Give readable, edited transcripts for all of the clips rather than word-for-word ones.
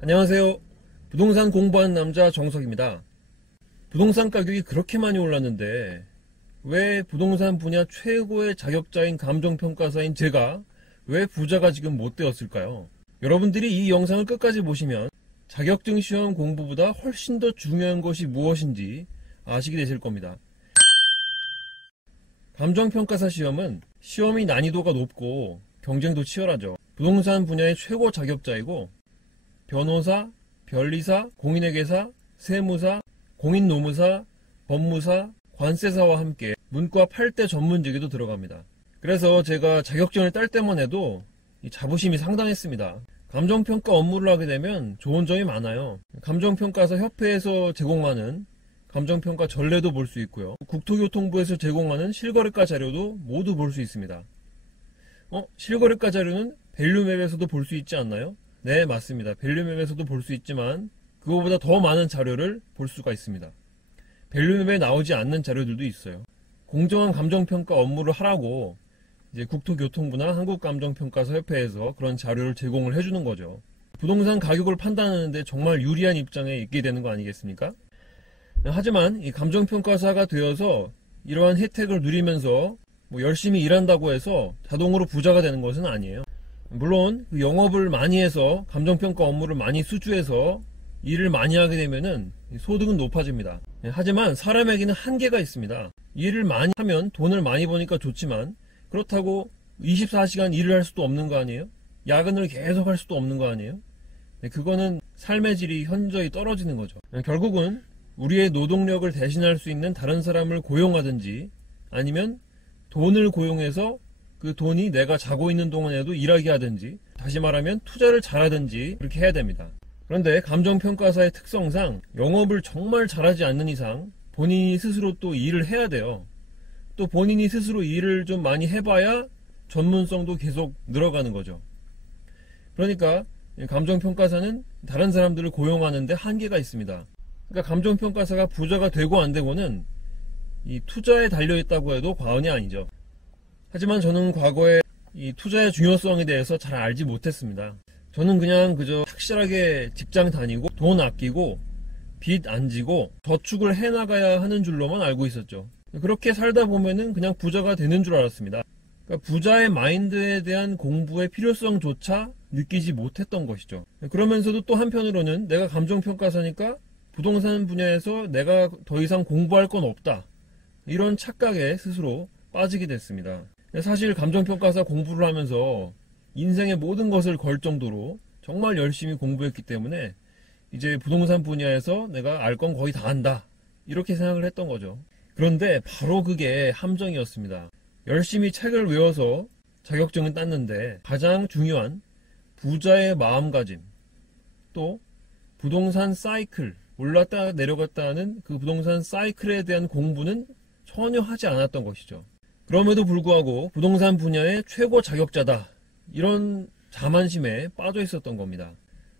안녕하세요. 부동산 공부하는 남자 정석입니다. 부동산 가격이 그렇게 많이 올랐는데 왜 부동산 분야 최고의 자격자인 감정평가사인 제가 왜 부자가 지금 못 되었을까요? 여러분들이 이 영상을 끝까지 보시면 자격증 시험 공부보다 훨씬 더 중요한 것이 무엇인지 아시게 되실 겁니다. 감정평가사 시험은 시험이 난이도가 높고 경쟁도 치열하죠. 부동산 분야의 최고 자격자이고 변호사, 변리사, 공인회계사, 세무사, 공인노무사, 법무사, 관세사와 함께 문과 8대 전문직에도 들어갑니다. 그래서 제가 자격증을 딸 때만 해도 자부심이 상당했습니다. 감정평가 업무를 하게 되면 좋은 점이 많아요. 감정평가사 협회에서 제공하는 감정평가 전례도 볼 수 있고요. 국토교통부에서 제공하는 실거래가 자료도 모두 볼 수 있습니다. 실거래가 자료는 밸류맵에서도 볼 수 있지 않나요? 네, 맞습니다. 밸류맵에서도 볼 수 있지만 그거보다 더 많은 자료를 볼 수가 있습니다. 밸류맵에 나오지 않는 자료들도 있어요. 공정한 감정평가 업무를 하라고 이제 국토교통부나 한국감정평가사협회에서 그런 자료를 제공을 해주는 거죠. 부동산 가격을 판단하는데 정말 유리한 입장에 있게 되는 거 아니겠습니까? 하지만 이 감정평가사가 되어서 이러한 혜택을 누리면서 열심히 일한다고 해서 자동으로 부자가 되는 것은 아니에요. 물론 영업을 많이 해서 감정평가 업무를 많이 수주해서 일을 많이 하게 되면은 소득은 높아집니다. 하지만 사람에게는 한계가 있습니다. 일을 많이 하면 돈을 많이 버니까 좋지만 그렇다고 24시간 일을 할 수도 없는 거 아니에요? 야근을 계속 할 수도 없는 거 아니에요? 그거는 삶의 질이 현저히 떨어지는 거죠. 결국은 우리의 노동력을 대신할 수 있는 다른 사람을 고용하든지 아니면 돈을 고용해서 그 돈이 내가 자고 있는 동안에도 일하게 하든지, 다시 말하면 투자를 잘하든지 그렇게 해야 됩니다. 그런데 감정평가사의 특성상 영업을 정말 잘하지 않는 이상 본인이 스스로 또 일을 해야 돼요. 또 본인이 스스로 일을 좀 많이 해봐야 전문성도 계속 늘어가는 거죠. 그러니까 감정평가사는 다른 사람들을 고용하는데 한계가 있습니다. 그러니까 감정평가사가 부자가 되고 안 되고는 이 투자에 달려있다고 해도 과언이 아니죠. 하지만 저는 과거에 이 투자의 중요성에 대해서 잘 알지 못했습니다. 저는 그냥 그저 확실하게 직장 다니고 돈 아끼고 빚 안 지고 저축을 해나가야 하는 줄로만 알고 있었죠. 그렇게 살다 보면은 그냥 부자가 되는 줄 알았습니다. 그러니까 부자의 마인드에 대한 공부의 필요성조차 느끼지 못했던 것이죠. 그러면서도 또 한편으로는 내가 감정평가사니까 부동산 분야에서 내가 더 이상 공부할 건 없다, 이런 착각에 스스로 빠지게 됐습니다. 사실 감정평가사 공부를 하면서 인생의 모든 것을 걸 정도로 정말 열심히 공부했기 때문에 이제 부동산 분야에서 내가 알 건 거의 다 안다, 이렇게 생각을 했던 거죠. 그런데 바로 그게 함정이었습니다. 열심히 책을 외워서 자격증은 땄는데 가장 중요한 부자의 마음가짐, 또 부동산 사이클, 올랐다 내려갔다 하는 그 부동산 사이클에 대한 공부는 전혀 하지 않았던 것이죠. 그럼에도 불구하고 부동산 분야의 최고 자격자다, 이런 자만심에 빠져 있었던 겁니다.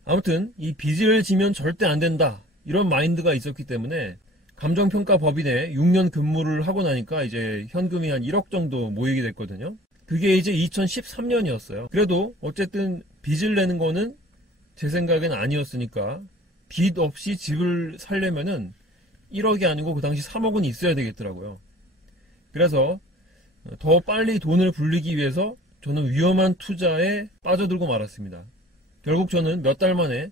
아무튼 이 빚을 지면 절대 안 된다, 이런 마인드가 있었기 때문에 감정평가 법인에 6년 근무를 하고 나니까 이제 현금이 한 1억 정도 모이게 됐거든요. 그게 이제 2013년이었어요. 그래도 어쨌든 빚을 내는 거는 제 생각엔 아니었으니까 빚 없이 집을 살려면은 1억이 아니고 그 당시 3억은 있어야 되겠더라고요. 그래서 더 빨리 돈을 불리기 위해서 저는 위험한 투자에 빠져들고 말았습니다. 결국 저는 몇 달 만에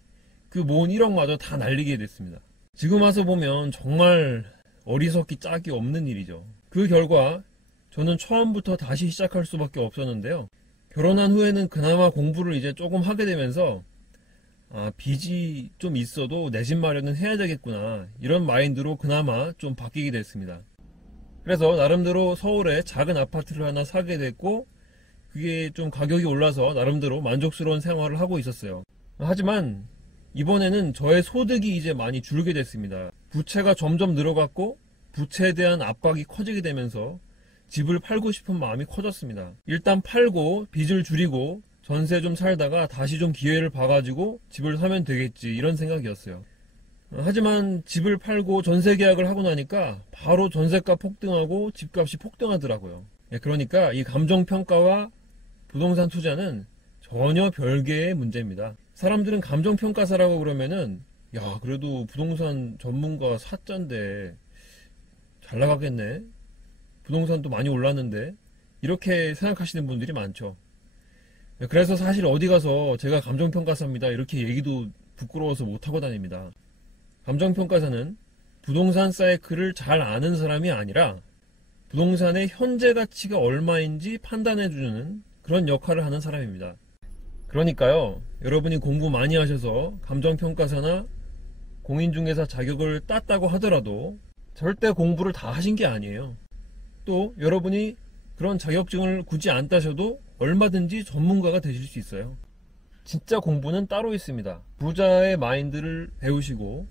그 모은 1억마저 다 날리게 됐습니다. 지금 와서 보면 정말 어리석기 짝이 없는 일이죠. 그 결과 저는 처음부터 다시 시작할 수밖에 없었는데요. 결혼한 후에는 그나마 공부를 이제 조금 하게 되면서 빚이 좀 있어도 내 집 마련은 해야 되겠구나, 이런 마인드로 그나마 좀 바뀌게 됐습니다. 그래서 나름대로 서울에 작은 아파트를 하나 사게 됐고 그게 좀 가격이 올라서 나름대로 만족스러운 생활을 하고 있었어요. 하지만 이번에는 저의 소득이 이제 많이 줄게 됐습니다. 부채가 점점 늘어갔고 부채에 대한 압박이 커지게 되면서 집을 팔고 싶은 마음이 커졌습니다. 일단 팔고 빚을 줄이고 전세 좀 살다가 다시 좀 기회를 봐가지고 집을 사면 되겠지, 이런 생각이었어요. 하지만 집을 팔고 전세 계약을 하고 나니까 바로 전세가 폭등하고 집값이 폭등하더라고요. 그러니까 이 감정평가와 부동산 투자는 전혀 별개의 문제입니다. 사람들은 감정평가사라고 그러면은 야, 그래도 부동산 전문가 사자인데 잘 나가겠네. 부동산도 많이 올랐는데 이렇게 생각하시는 분들이 많죠. 그래서 사실 어디 가서 제가 감정평가사입니다 이렇게 얘기도 부끄러워서 못하고 다닙니다. 감정평가사는 부동산 사이클을 잘 아는 사람이 아니라 부동산의 현재 가치가 얼마인지 판단해주는 그런 역할을 하는 사람입니다. 그러니까요, 여러분이 공부 많이 하셔서 감정평가사나 공인중개사 자격을 땄다고 하더라도 절대 공부를 다 하신 게 아니에요. 또 여러분이 그런 자격증을 굳이 안 따셔도 얼마든지 전문가가 되실 수 있어요. 진짜 공부는 따로 있습니다. 부자의 마인드를 배우시고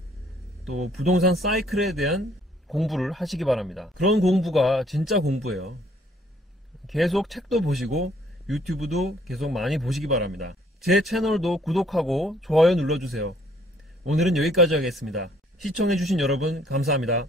또 부동산 사이클에 대한 공부를 하시기 바랍니다. 그런 공부가 진짜 공부예요. 계속 책도 보시고 유튜브도 계속 많이 보시기 바랍니다. 제 채널도 구독하고 좋아요 눌러주세요. 오늘은 여기까지 하겠습니다. 시청해주신 여러분 감사합니다.